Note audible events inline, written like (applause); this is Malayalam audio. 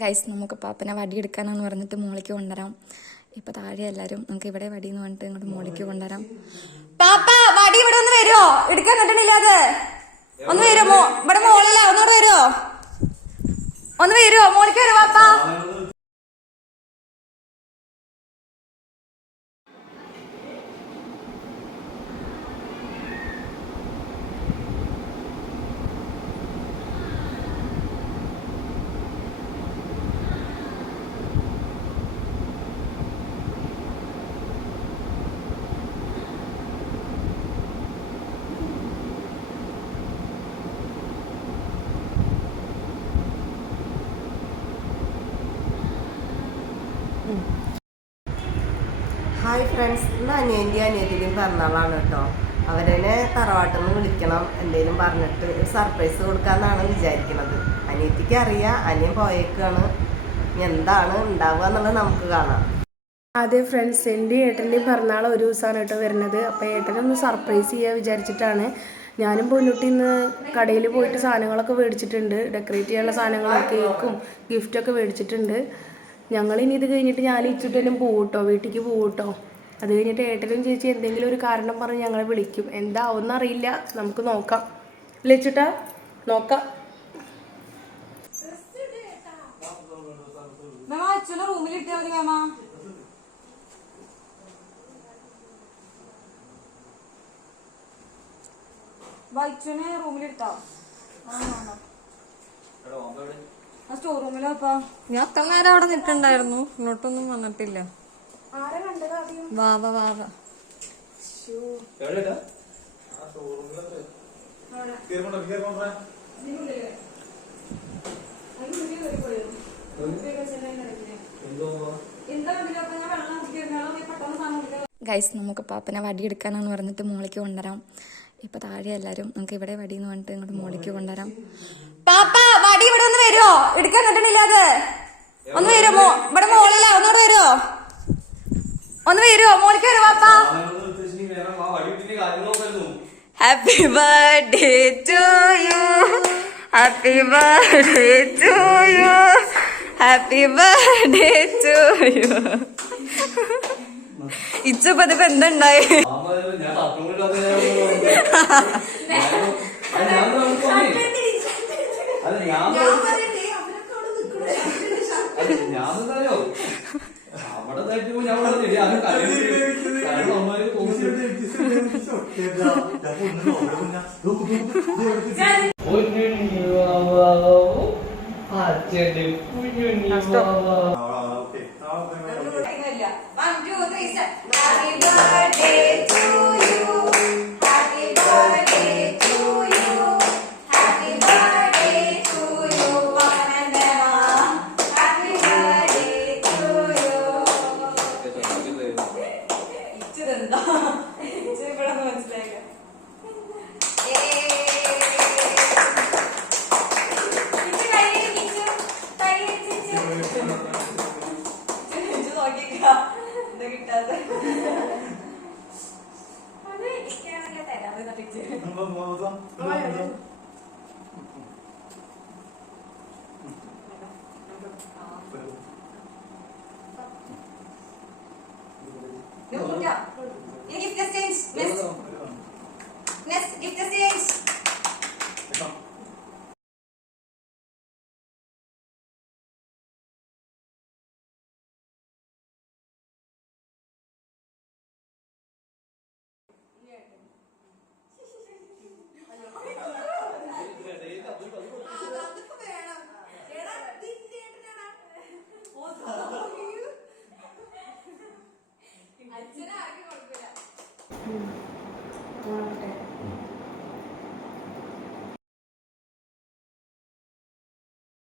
ഗൈസ് നമുക്ക് പാപ്പനെ വടിയെടുക്കാനാന്ന് പറഞ്ഞിട്ട് മോളിക്ക് കൊണ്ടുവരാം. ഇപ്പൊ താഴെ എല്ലാരും നമുക്ക് ഇവിടെ വടി എന്ന് പറഞ്ഞിട്ട് ഇങ്ങോട്ട് മോളിക്ക് കൊണ്ടുവരാം. പാപ്പ വടി ഇവിടെ ഒന്ന് വരുമോ എടുക്കാൻ പറ്റണില്ല അത്. ഒന്ന് വരുമോ ഇവിടെ മോളിലാ ഒന്നുകൂടെ വരുമോ ഒന്ന് വരുമോ മോളിക്ക് വരുമോ പാപ്പ. ഫ്രണ്ട്സ് അനിയന്റെ അനിയത്തിന്റെയും പിറന്നാളാണ് കേട്ടോ. അവരെന്നെ തറവാട്ടിൽ നിന്ന് വിളിക്കണം എന്തെങ്കിലും പറഞ്ഞിട്ട് ഒരു സർപ്രൈസ് കൊടുക്കാമെന്നാണ് വിചാരിക്കുന്നത് അനിയത്തിക്ക് അറിയാം അനിയൻ പോയേക്കാണ്. എന്താണ് ഉണ്ടാവുക എന്നുള്ളത് നമുക്ക് കാണാം. അതെ ഫ്രണ്ട്സ് എന്റെ ഏട്ടന്റെയും പിറന്നാൾ ഒരു ദിവസമാണ് കേട്ടോ വരുന്നത്. അപ്പോൾ ഏട്ടനൊന്ന് സർപ്രൈസ് ചെയ്യാൻ വിചാരിച്ചിട്ടാണ്. ഞാനും പൊന്നുട്ടി ഇന്ന് കടയിൽ പോയിട്ട് സാധനങ്ങളൊക്കെ മേടിച്ചിട്ടുണ്ട്. ഡെക്കറേറ്റ് ചെയ്യാനുള്ള സാധനങ്ങളും കേക്കും ഗിഫ്റ്റൊക്കെ മേടിച്ചിട്ടുണ്ട്. ഞങ്ങൾ ഇനി ഇത് കഴിഞ്ഞിട്ട് ഞാൻ ഇച്ചിട്ടും പോകട്ടോ വീട്ടിലേക്ക് പോകട്ടോ അത് കഴിഞ്ഞിട്ട് ഏട്ടനും ചേച്ചി എന്തെങ്കിലും ഒരു കാരണം പറഞ്ഞ് ഞങ്ങളെ വിളിക്കും. എന്താ ഒന്നറിയില്ല നമുക്ക് നോക്കാം. വിളിച്ചിട്ട നോക്കാം. റൂമിൽ ഇട്ടാ മതി മാമ. റൂമിലിട്ടോ സ്റ്റോർ റൂമിലാപ്പാ ഞാൻ അത്ര നേരം അവിടെ നിൽക്കണ്ടായിരുന്നു ഇങ്ങോട്ടൊന്നും വന്നിട്ടില്ല. വാവ വാവ ഗൈസ് നമുക്ക് പാപ്പനെ വടിയെടുക്കാനാന്ന് പറഞ്ഞിട്ട് മോളിക്ക് കൊണ്ടുവരാം. ഇപ്പൊ താഴെ എല്ലാരും നമുക്ക് ഇവിടെ വടി എന്ന് പറഞ്ഞിട്ട് ഇങ്ങോട്ട് മോളിക്ക് കൊണ്ടുവരാം. പാപ്പ വടി ഇവിടെ ഒന്ന് വരുമോ എടുക്കാൻ കിട്ടണില്ല അത്. ഒന്ന് വരുമോ ഇവിടെ മോളിലാ ഒന്നുകൂടെ വരുമോ ഒന്ന് വരുമോ മോളിക്ക് വരുമോ പാപ്പ happy birthday to you happy birthday to you happy birthday to you ഇച്ചപ്പോ ഇതിപ്പോ എന്തുണ്ടായി? (laughs) (laughs) പോയി ഞാൻ അവിടെ തേടി ആരും കാരണം അവന്മാര് തോന്നുന്നു ഒരു അച്ഛന്റെ കുഞ്ഞുണ്ണി 한번 먹어서. 한번 먹어서. 嗯，嗯，对。嗯。